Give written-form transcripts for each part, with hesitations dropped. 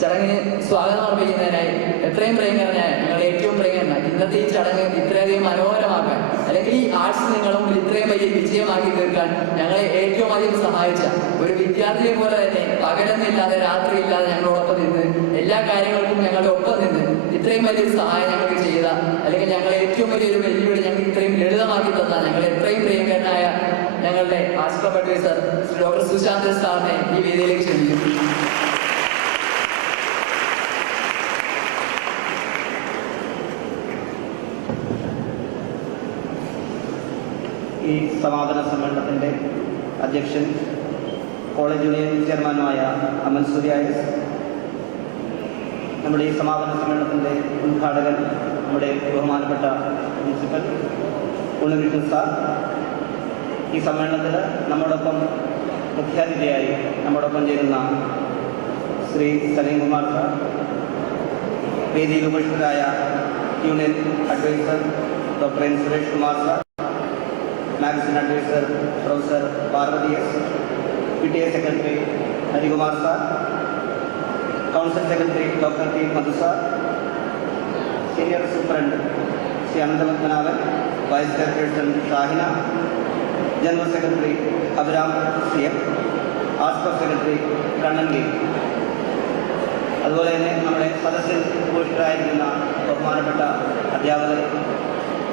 ചടങ്ങിന് സ്വാഗതം അർപ്പിക്കുന്നതിനായി എത്രയും പ്രിയങ്കരനായ ഞങ്ങൾ ഏറ്റവും പ്രിയങ്കരനായ ഇന്നത്തെ ഈ ചടങ്ങ് ഇത്രയധികം മനോഹരമാക്കാൻ അല്ലെങ്കിൽ ഈ ആർട്സ് നിങ്ങളുടെ മുമ്പിൽ ഇത്രയും വലിയ വിജയമാക്കി തീർക്കാൻ ഞങ്ങളെ ഏറ്റവും അധികം സഹായിച്ച ഒരു വിദ്യാർത്ഥിയെ പോലെ തന്നെ പകലെന്നില്ലാതെ രാത്രിയില്ലാതെ ഞങ്ങളോടൊപ്പം നിന്ന് എല്ലാ കാര്യങ്ങൾക്കും ഞങ്ങളുടെ ഒപ്പം നിന്ന് ഇത്രയും വലിയൊരു സഹായം ഞങ്ങൾക്ക് ചെയ്ത അല്ലെങ്കിൽ ഞങ്ങളെ ഏറ്റവും വലിയൊരു വെല്ലുവിളി ഞങ്ങൾക്ക് ഇത്രയും ലളിതമാക്കി തന്ന ഞങ്ങളെ എത്രയും പ്രിയങ്കരനായ ഞങ്ങളുടെ arts club adviser doctor Sushant സാറിനെ ഈ വേദിയിലേക്ക് ക്ഷണിക്കുന്നു. ഈ സമാപന സമ്മേളനത്തിൻ്റെ അധ്യക്ഷൻ കോളേജ് യൂണിയൻ ചെയർമാനുമായ അമൽ സൂര്യ എസ്, നമ്മുടെ ഈ സമാപന സമ്മേളനത്തിൻ്റെ ഉദ്ഘാടകൻ നമ്മുടെ ബഹുമാനപ്പെട്ട പ്രിൻസിപ്പൽ ഉണ്ണികൃഷ്ണൻ സാർ, ഈ സമ്മേളനത്തിൽ നമ്മോടൊപ്പം മുഖ്യാതിഥിയായി നമ്മോടൊപ്പം ചേരുന്ന ശ്രീ സലീം കുമാർ സാർ, വേദിയിൽ ഉപസ്ഥിതരായ union adviser doctor N Suresh Kumar sir, magazine adviser professor Parvathy S, PTA secretary Harikumar sir, council secretary doctor T Madhu sir, senior superintendent Shri Ananthapadmanabhan, vice chairperson Shahina, general secretary Abhiram CM, arts club secretary Kannan G, അതുപോലെ തന്നെ നമ്മുടെ സദസ്സിൽ ഉപവിഷ്ടരായിരിക്കുന്ന ബഹുമാനപ്പെട്ട അധ്യാപകർ,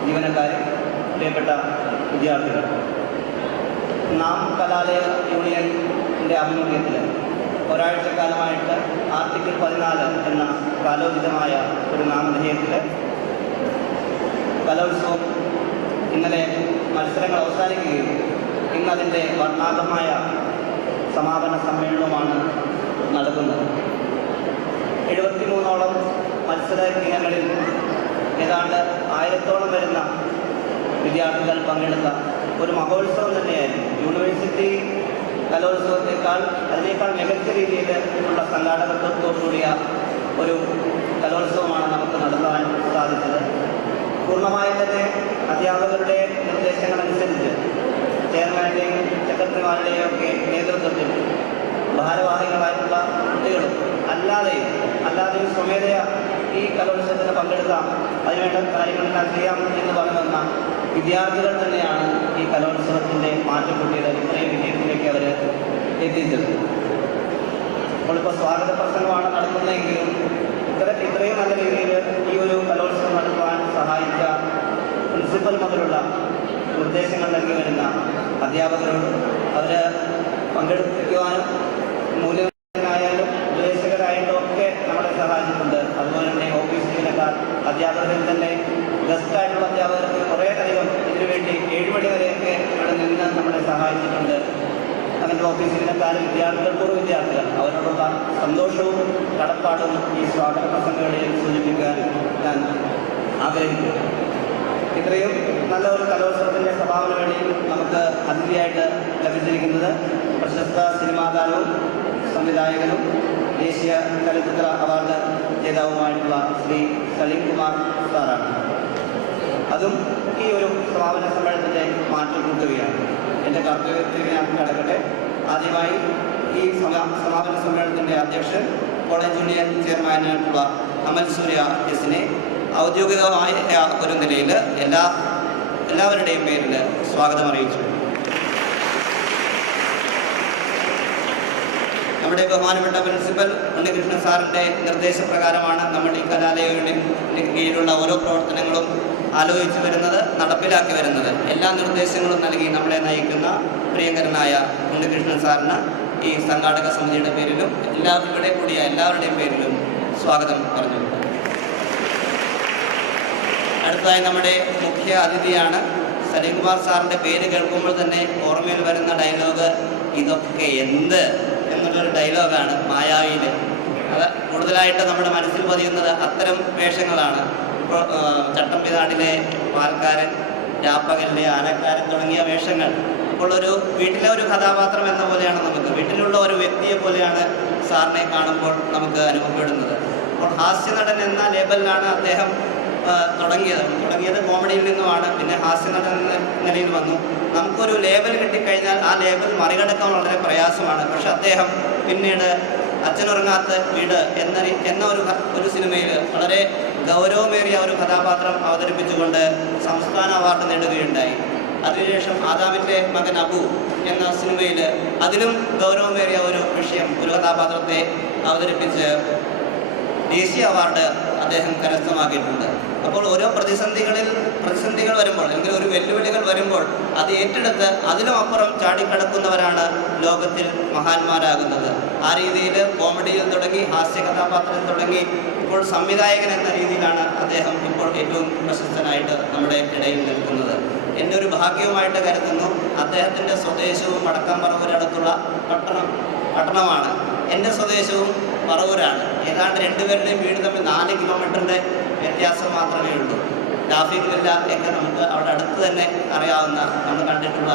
ജീവനക്കാരെ, പ്രിയപ്പെട്ട വിദ്യാർത്ഥികൾ, നാം കലാലയ യൂണിയൻ്റെ ആഭിമുഖ്യത്തിൽ ഒരാഴ്ചക്കാലമായിട്ട് ആർട്ടിക്കിൾ 14 എന്ന കാലോചിതമായ ഒരു നാമധേയത്തിൽ കലോത്സവം ഇന്നലെ മത്സരങ്ങൾ അവസാനിക്കുകയും ഇന്നതിൻ്റെ വർണ്ണാഭമായ സമാപന സമ്മേളനവുമാണ് നടക്കുന്നത്. 73ഓളം മത്സര ഇനങ്ങളിൽ ഏതാണ്ട് 1000ഓളം വരുന്ന വിദ്യാർത്ഥികൾ പങ്കെടുത്ത ഒരു മഹോത്സവം തന്നെയായിരുന്നു. യൂണിവേഴ്സിറ്റി കലോത്സവത്തെക്കാൾ അതിനേക്കാൾ മികച്ച രീതിയിൽ ഉള്ള സംഘാടകത്വത്തോടുകൂടിയ ഒരു കലോത്സവമാണ് നമുക്ക് നടത്താൻ സാധിച്ചത്. പൂർണ്ണമായും തന്നെ അധ്യാപകരുടെ നിർദ്ദേശങ്ങളനുസരിച്ച് ചെയർമാൻ്റെയും സെക്രട്ടറിമാരുടെയും ഒക്കെ നേതൃത്വത്തിൽ ഭാരവാഹികളായിട്ടുള്ള കുട്ടികളും അല്ലാതെയും സ്വമേധയാ ഈ കലോത്സവത്തിന് പങ്കെടുക്കാം, അതിനുവേണ്ട കാര്യങ്ങളെല്ലാം ചെയ്യാം എന്ന് പറയുന്ന വിദ്യാർത്ഥികൾ തന്നെയാണ് ഈ കലോത്സവത്തിൻ്റെ മാറ്റം കൂട്ടിയത്. ഇത്രയും വിജയത്തിലേക്ക് അവർ എത്തിച്ചത്. നമ്മളിപ്പോൾ സ്വാഗത പ്രസംഗമാണ് നടത്തുന്നതെങ്കിലും ഇത്രയും നല്ല രീതിയിൽ ഈ ഒരു കലോത്സവം നടത്തുവാൻ സഹായിച്ച പ്രിൻസിപ്പൽ മുതലുള്ള നിർദ്ദേശങ്ങൾ നൽകി വരുന്ന അധ്യാപകരോട് അവർ പങ്കെടുപ്പിക്കുവാനും മൂല്യനായാലും ഉപദേശകരായാലും ഒക്കെ നമ്മളെ സഹായിച്ചിട്ടുണ്ട്. അതുപോലെ തന്നെ ഓഫീസ് ജീവനക്കാർ, അധ്യാപകരിൽ തന്നെ ഗസ്റ്റായിട്ടുള്ള അധ്യാപകർക്ക് കുറേയധികം ഇതിനുവേണ്ടി 7 മണി വരെയൊക്കെ ഇവിടെ നിന്ന് നമ്മളെ സഹായിച്ചിട്ടുണ്ട്. അങ്ങനത്തെ ഓഫീസ് ജീവനക്കാർ, വിദ്യാർത്ഥികൾ, പൂർവ്വ വിദ്യാർത്ഥികൾ, അവരോടുള്ള സന്തോഷവും കടപ്പാടും ഈ സ്വാഗത പ്രസംഗങ്ങളിൽ സൂചിപ്പിക്കാൻ ഞാൻ ആഗ്രഹിക്കുന്നു. ഇത്രയും നല്ല ഒരു കലോത്സവത്തിൻ്റെ സമാപന വേളയിൽ നമുക്ക് അതിഥിയായിട്ട് ലഭിച്ചിരിക്കുന്നത് പ്രശസ്ത സിനിമാ താരവും സംവിധായകനും ദേശീയ ചലച്ചിത്ര അവാർഡ് ജേതാവുമായിട്ടുള്ള ശ്രീ സലീം കുമാർ സാറാണ്. അതും ഈ ഒരു സമാപന സമ്മേളനത്തിൻ്റെ മാറ്റം കൂട്ടുകയാണ്. എൻ്റെ കർത്തവ്യത്തിലേക്ക് ഞാൻ കടക്കട്ടെ. ആദ്യമായി ഈ സമാപന സമ്മേളനത്തിൻ്റെ അധ്യക്ഷൻ കോളേജ് യൂണിയൻ ചെയർമാനായിട്ടുള്ള അമൽ സൂര്യ എസിനെ ഔദ്യോഗികമായ ഒരു നിലയിൽ എല്ലാവരുടെയും പേരിൽ സ്വാഗതം അറിയിച്ചു. നമ്മുടെ ബഹുമാനപ്പെട്ട പ്രിൻസിപ്പൽ ഉണ്ണികൃഷ്ണൻ സാറിൻ്റെ നിർദ്ദേശപ്രകാരമാണ് നമ്മൾ ഈ കലാലയയുടെ കീഴിലുള്ള ഓരോ പ്രവർത്തനങ്ങളും ആലോചിച്ച് വരുന്നത്, നടപ്പിലാക്കി വരുന്നത്. എല്ലാ നിർദ്ദേശങ്ങളും നൽകി നമ്മളെ നയിക്കുന്ന പ്രിയങ്കരനായ ഉണ്ണികൃഷ്ണൻ സാറിന് ഈ സംഘാടക സമിതിയുടെ പേരിലും ഇവിടെ കൂടിയ എല്ലാവരുടെയും പേരിലും സ്വാഗതം പറഞ്ഞു. അടുത്തതായി നമ്മുടെ മുഖ്യ അതിഥിയാണ്. സലീം കുമാർ സാറിൻ്റെ പേര് കേൾക്കുമ്പോൾ തന്നെ ഓർമ്മയിൽ വരുന്ന ഡയലോഗ് ഇതൊക്കെ എന്ത് എന്നുള്ളൊരു ഡയലോഗാണ് മായാവിയിൽ. അത് കൂടുതലായിട്ട് നമ്മുടെ മനസ്സിൽ പതിയുന്നത് അത്തരം വേഷങ്ങളാണ്. ചട്ടമ്പിനാടിലെ പാൽക്കാരൻ, രാപ്പകലിലെ ആനക്കാരൻ തുടങ്ങിയ വേഷങ്ങൾ ഇപ്പോൾ ഒരു വീട്ടിലെ ഒരു കഥാപാത്രം എന്ന പോലെയാണ് നമുക്ക്, വീട്ടിലുള്ള ഒരു വ്യക്തിയെ പോലെയാണ് സാറിനെ കാണുമ്പോൾ നമുക്ക് അനുഭവപ്പെടുന്നത്. അപ്പോൾ ഹാസ്യനടൻ എന്ന ലേബലിലാണ് അദ്ദേഹം തുടങ്ങിയത് കോമഡിയിൽ നിന്നുമാണ്. പിന്നെ ഹാസ്യനടൻ എന്ന നിലയിൽ വന്നു. നമുക്കൊരു ലേബൽ കിട്ടിക്കഴിഞ്ഞാൽ ആ ലേബൽ മറികടക്കാൻ വളരെ പ്രയാസമാണ്. പക്ഷെ അദ്ദേഹം പിന്നീട് അച്ഛനുറങ്ങാത്ത വീട് എന്ന ഒരു സിനിമയിൽ വളരെ ഗൗരവമേറിയ ഒരു കഥാപാത്രം അവതരിപ്പിച്ചുകൊണ്ട് സംസ്ഥാന അവാർഡ് നേടുകയുണ്ടായി. അതിനുശേഷം ആദാമിൻ്റെ മകൻ അബു എന്ന സിനിമയിൽ അതിലും ഗൗരവമേറിയ ഒരു വിഷയം, ഒരു കഥാപാത്രത്തെ അവതരിപ്പിച്ച് ദേശീയ അവാർഡ് അദ്ദേഹം കരസ്ഥമാക്കിയിട്ടുണ്ട്. അപ്പോൾ ഓരോ പ്രതിസന്ധികൾ വരുമ്പോൾ, അല്ലെങ്കിൽ ഒരു വെല്ലുവിളികൾ വരുമ്പോൾ അത് ഏറ്റെടുത്ത് അതിലും അപ്പുറം ചാടിക്കടക്കുന്നവരാണ് ലോകത്തിൽ മഹാന്മാരാകുന്നത്. ആ രീതിയിൽ കോമഡിയിൽ തുടങ്ങി, ഹാസ്യ കഥാപാത്രത്തിൽ തുടങ്ങി, ഇപ്പോൾ സംവിധായകൻ എന്ന രീതിയിലാണ് അദ്ദേഹം ഇപ്പോൾ ഏറ്റവും പ്രശസ്തനായിട്ട് നമ്മുടെ ഇടയിൽ നിൽക്കുന്നത്. എൻ്റെ ഒരു ഭാഗ്യവുമായിട്ട് കരുതുന്നു. അദ്ദേഹത്തിൻ്റെ സ്വദേശവും വടക്കം പറവൂരടുത്തുള്ള പട്ടണമാണ്. എൻ്റെ സ്വദേശവും പറവൂരാണ്. ഏതാണ്ട് രണ്ടുപേരുടെയും വീട് തമ്മിൽ 4 കിലോമീറ്ററിൻ്റെ വ്യത്യാസം മാത്രമേ ഉള്ളൂ. ട്രാഫിക് വില്ല ഒക്കെ നമുക്ക് അവിടെ അടുത്ത് തന്നെ അറിയാവുന്ന, നമ്മൾ കണ്ടിട്ടുള്ള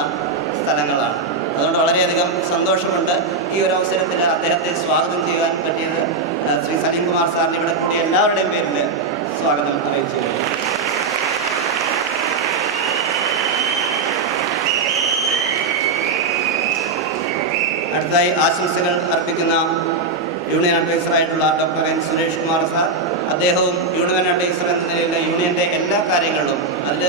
സ്ഥലങ്ങളാണ്. അതുകൊണ്ട് വളരെയധികം സന്തോഷമുണ്ട് ഈ ഒരു അവസരത്തിൽ അദ്ദേഹത്തെ സ്വാഗതം ചെയ്യാൻ പറ്റിയത്. ശ്രീ സലീം കുമാർ സാറിന് ഇവിടെ കൂടി എല്ലാവരുടെയും പേരിൽ സ്വാഗതം അറിയിച്ചു. അടുത്തതായി ആശംസകൾ അർപ്പിക്കുന്ന യൂണിയൻ അഡ്വൈസറായിട്ടുള്ള doctor N Suresh Kumar sir. അദ്ദേഹവും യൂണിയൻ അഡ്വൈസർ എന്ന നിലയിൽ യൂണിയൻ്റെ എല്ലാ കാര്യങ്ങളിലും, അതിൽ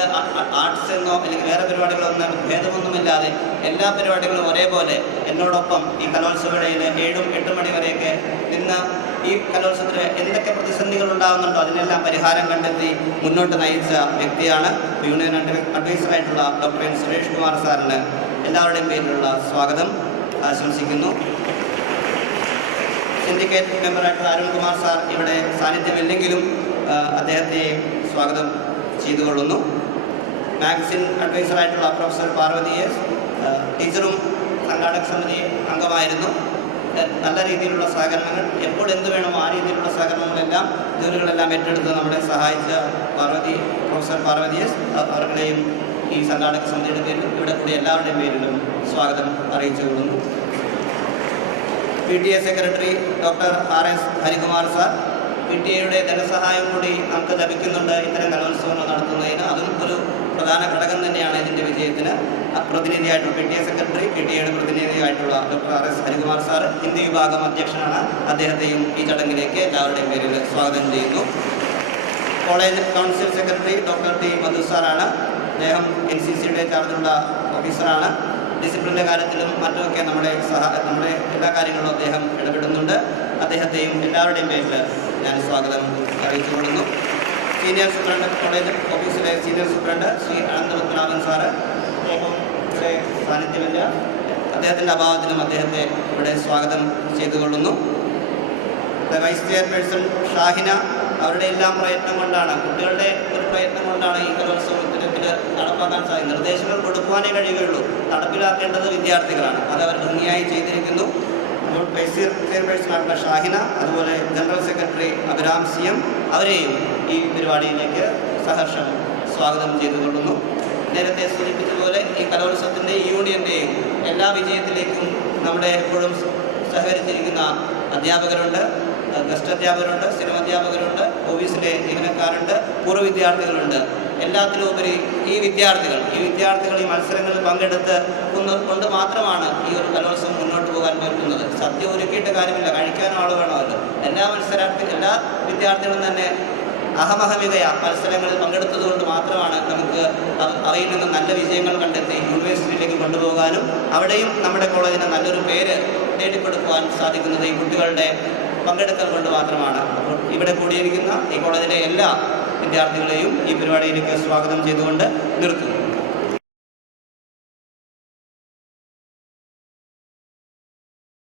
ആർട്സ് എന്നോ അല്ലെങ്കിൽ വേറെ പരിപാടികളൊന്നും ഭേദമൊന്നുമില്ലാതെ എല്ലാ പരിപാടികളും ഒരേപോലെ എന്നോടൊപ്പം ഈ കലോത്സവവേളയിൽ 7-8 മണി വരെയൊക്കെ നിന്ന് ഈ കലോത്സവത്തിന് എന്തൊക്കെ പ്രതിസന്ധികൾ ഉണ്ടാകുന്നുണ്ടോ അതിനെല്ലാം പരിഹാരം കണ്ടെത്തി മുന്നോട്ട് നയിച്ച വ്യക്തിയാണ്. യൂണിയൻ അഡ്വൈസറായിട്ടുള്ള ഡോക്ടർ എൻ സുരേഷ് കുമാർ സാറിന് എല്ലാവരുടെയും പേരിലുള്ള സ്വാഗതം ആശംസിക്കുന്നു. സിൻഡിക്കേറ്റ് മെമ്പറായിട്ടുള്ള അരുൺകുമാർ സാർ ഇവിടെ സാന്നിധ്യമില്ലെങ്കിലും അദ്ദേഹത്തെ സ്വാഗതം ചെയ്തുകൊള്ളുന്നു. മാഗസിൻ അഡ്വൈസറായിട്ടുള്ള പ്രൊഫസർ പാർവതി എസ്, ടീച്ചറും സംഘാടക സമിതി അംഗമായിരുന്നു. നല്ല രീതിയിലുള്ള സഹകരണങ്ങൾ, എപ്പോൾ എന്ത് വേണമോ ആ രീതിയിലുള്ള സഹകരണങ്ങളെല്ലാം ജോലികളെല്ലാം ഏറ്റെടുത്ത് നമ്മളെ സഹായിച്ച പ്രൊഫസർ പാർവതി എസ് അവരുടെയും ഈ സംഘാടക സമിതിയുടെ പേരിലും ഇവിടെ കൂടി എല്ലാവരുടെയും പേരിലും സ്വാഗതം അറിയിച്ചുകൊള്ളുന്നു. PTA secretary doctor RS Harikumar sir, PTA ധനസഹായം കൂടി നമുക്ക് ലഭിക്കുന്നുണ്ട് ഇത്തരം കലോത്സവങ്ങൾ നടത്തുന്നതിന്. അതും ഒരു പ്രധാന ഘടകം തന്നെയാണ് ഇതിൻ്റെ വിജയത്തിന്. പ്രതിനിധിയായിട്ടുള്ള PTA സെക്രട്ടറി, PTA പ്രതിനിധിയായിട്ടുള്ള doctor RS Harikumar sir, Hindi വിഭാഗം അധ്യക്ഷനാണ്. അദ്ദേഹത്തെയും ഈ ചടങ്ങിലേക്ക് എല്ലാവരുടെയും പേരിൽ സ്വാഗതം ചെയ്യുന്നു. College council secretary doctor T Madhu സാറാണ്. അദ്ദേഹം NCCയുടെ ചാർജുള്ള ഓഫീസറാണ്. ഡിസിപ്ലിൻ്റെ കാര്യത്തിലും മറ്റുമൊക്കെ നമ്മുടെ എല്ലാ കാര്യങ്ങളിലും അദ്ദേഹം ഇടപെടുന്നുണ്ട്. അദ്ദേഹത്തെയും എല്ലാവരുടെയും പേരിൽ ഞാൻ സ്വാഗതം അറിയിച്ചുകൊള്ളുന്നു. സീനിയർ സൂപ്രണ്ട്, കോളേജ് ഓഫീസിലെ senior superintendent Shri Ananthapadmanabhan sir, അദ്ദേഹം ഇവിടെ സാന്നിധ്യമില്ല. അദ്ദേഹത്തിൻ്റെ അഭാവത്തിലും അദ്ദേഹത്തെ ഇവിടെ സ്വാഗതം ചെയ്തുകൊള്ളുന്നു. വൈസ് ചെയർപേഴ്സൺ ഷാഹിന, അവരുടെ എല്ലാം പ്രയത്നം കൊണ്ടാണ്, കുട്ടികളുടെ ഒരു പ്രയത്നം കൊണ്ടാണ് ഈ കലോത്സവത്തിൽ നടപ്പാക്കാൻ സാധിക്കും. നിർദ്ദേശങ്ങൾ കൊടുക്കുവാനേ കഴിയുകയുള്ളൂ, നടപ്പിലാക്കേണ്ടത് വിദ്യാർത്ഥികളാണ്. അത് അവർ ഭംഗിയായി ചെയ്തിരിക്കുന്നു. അപ്പോൾ വൈസ് ചെയർപേഴ്സണായിട്ടുള്ള ഷാഹിന, അതുപോലെ ജനറൽ സെക്രട്ടറി അഭിരാം CM, അവരെയും ഈ പരിപാടിയിലേക്ക് സഹർഷം സ്വാഗതം ചെയ്തുകൊള്ളുന്നു. നേരത്തെ സൂചിപ്പിച്ചതുപോലെ ഈ കലോത്സവത്തിൻ്റെയും യൂണിയൻ്റെയും എല്ലാ വിജയത്തിലേക്കും നമ്മുടെ എപ്പോഴും സഹകരിച്ചിരിക്കുന്ന അധ്യാപകരുണ്ട്, ഗസ്റ്റ് അധ്യാപകരുണ്ട്, സിനിമ അധ്യാപകരുണ്ട്, ഓഫീസിലെ ജീവനക്കാരുണ്ട്, പൂർവ്വ വിദ്യാർത്ഥികളുണ്ട്. എല്ലാത്തിലുപരി ഈ വിദ്യാർത്ഥികൾ ഈ മത്സരങ്ങളിൽ പങ്കെടുത്ത് കൊണ്ട് മാത്രമാണ് ഈ ഒരു കലോത്സവം മുന്നോട്ട് പോകാൻ പറ്റുന്നത്. സദ്യ ഒരുക്കിയിട്ട് കാര്യമില്ല, കഴിക്കാനും ആൾ വേണമല്ലോ. എല്ലാ വിദ്യാർത്ഥികളും തന്നെ അഹമഹമികയ മത്സരങ്ങളിൽ പങ്കെടുത്തതുകൊണ്ട് മാത്രമാണ് നമുക്ക് അവയിൽ നിന്ന് നല്ല വിജയങ്ങൾ കണ്ടെത്തി യൂണിവേഴ്സിറ്റിയിലേക്ക് കൊണ്ടുപോകാനും അവിടെയും നമ്മുടെ കോളേജിന് നല്ലൊരു പേര് നേടിക്കൊടുക്കുവാൻ സാധിക്കുന്നത് ഈ കുട്ടികളുടെ പങ്കെടുക്കൽ കൊണ്ട് മാത്രമാണ്. അപ്പോൾ ഇവിടെ കൂടിയിരിക്കുന്ന ഈ കോളേജിലെ എല്ലാ വിദ്യാർത്ഥികളെയും ഈ പരിപാടിയിലേക്ക് സ്വാഗതം ചെയ്തുകൊണ്ട് നിർത്തുന്നു.